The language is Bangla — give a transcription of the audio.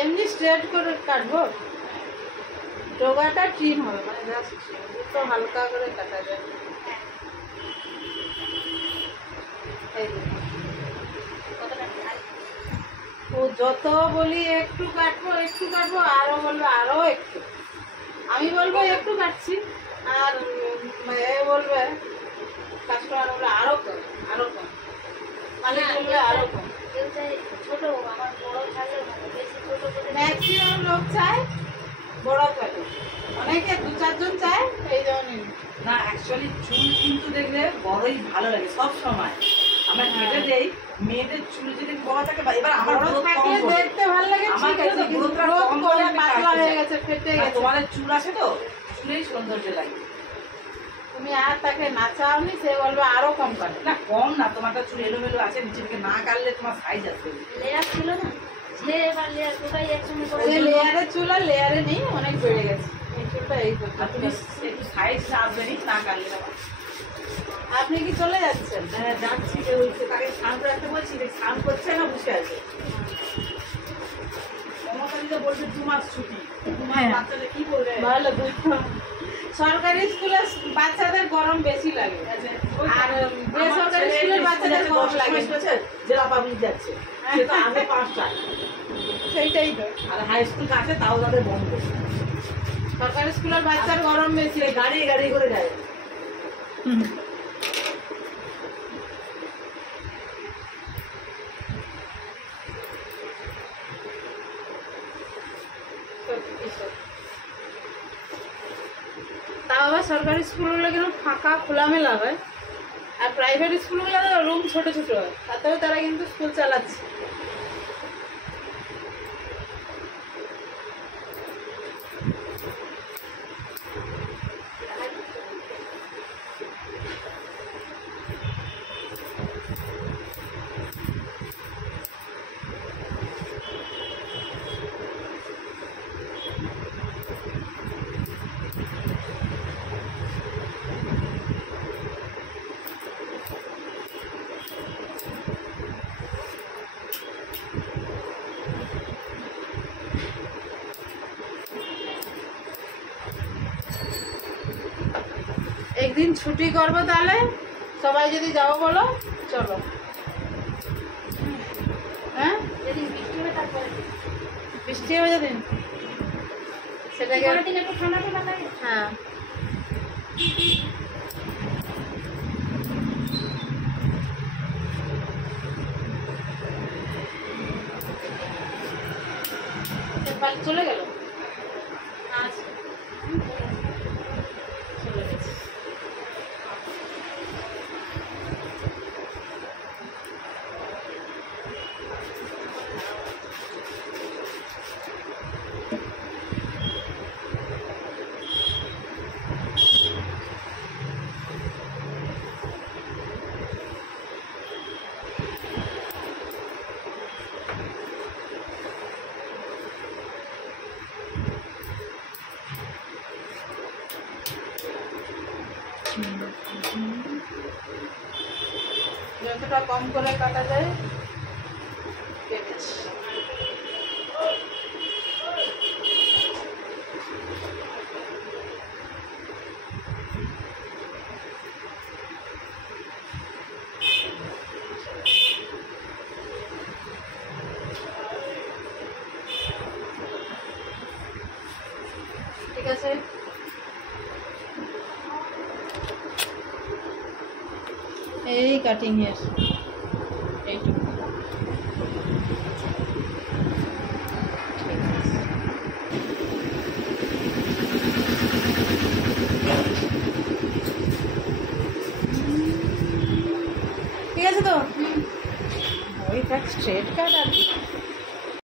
এমনি স্ট্রেট করে কাটবো, ডোগাটা ট্রিম হবে, মানে জাস্ট একটু হালকা করে কাটা যায়। ও যত বলি একটু কাটবো একটু কাটবো, আরো বলবে আরো একটু, আমি বলবো একটু কাটছি, আর এ বলবে কাস্টমার বলবে আরো কম আরো কম, মালিক বলবে আরো কম। ছোট আমার বড় থাকলে বেশি ছোট করে ম্যাক্সিমাম লোক চায় বড় কাটে, অনেকে 2-4 জন চায় এই জন্যই। না অ্যাকচুয়ালি চুল কিন্তু দেখলে বড়ই ভালো লাগে সব সময়। আমরা কেটে দেই মেয়েদের চুল যদি বড় থাকে, এবার আমার বড় growth থাকলে কম করে। দেখতে ভালো লাগে, আমার ঠিক আছে, কিন্তু কিন্তু growth টা growth কম করে করে আমি পাতলা কাটতে হয়ে চাই। গেছে, ফেটে আর গেছে। তোমাদের চুল আছে তো, চুলেই সৌন্দর্য লাগে। তুমি আর তাকে নাচাওনি, সে বলবে আরো কম কাটে। না কম না, তোমারটা চুল এলোমেলো আছে, নিচে থেকে না কাটলে তোমার সাইজ আসবে। লেয়ার ছিল না, যে এবার লেয়ার দুটাই একসঙ্গে করে যে লেয়ারে চুল আর লেয়ারে নেই, অনেক বেড়ে গেছে এই চুলটা। এই আর তুমি একটু সাইজ না আসবে না কাটলে না। আপনি কি চলে যাচ্ছেন? হ্যাঁ যাচ্ছি, যে ওই তাকে স্নান করে রাখতে বলছি, স্নান করছে না বসে আছে। মমতা দিদি বলছে 2 মাস ছুটি, 2 মাস বাচ্চাদের কি করবে? ভালো তো। সরকারি স্কুলে বাচ্চাদের গরম বেশি লাগে, আর বেসরকারি স্কুলের বাচ্চাদের গরম লাগে। জেলা পাবলিক যাচ্ছে, সে তো আগে 5টা, সেইটাই তো। আর হাই স্কুল কাছে তাও তাদের বন্ধ। সরকারি স্কুলের বাচ্চার গরম বেশি, গাড়ি গাড়ি করে যায়। তাও আবার সরকারি স্কুলগুলো কিন্তু ফাঁকা খোলামেলা হয়, আর প্রাইভেট স্কুলগুলো রুম ছোট ছোট হয়, তাতেও তারা কিন্তু স্কুল চালাচ্ছে। একদিন ছুটি করবো, তাহলে সবাই যদি যাবো বলো, চলো। হ্যাঁ, যেদিন বৃষ্টি হবে তারপরে বৃষ্টি হবে যেদিন, সেটাকে পরের দিন একটু ঠান্ডা ঠান্ডা লাগে। হ্যাঁ চলে গেল। আচ্ছা চলে গেছে। যতটা কম করে কাটা যায় কেটেছি। ঠিক আছে, এই কাটিং এর এইটুকু। ঠিক আছে তো, ওই থাক স্ট্রেট কাট আর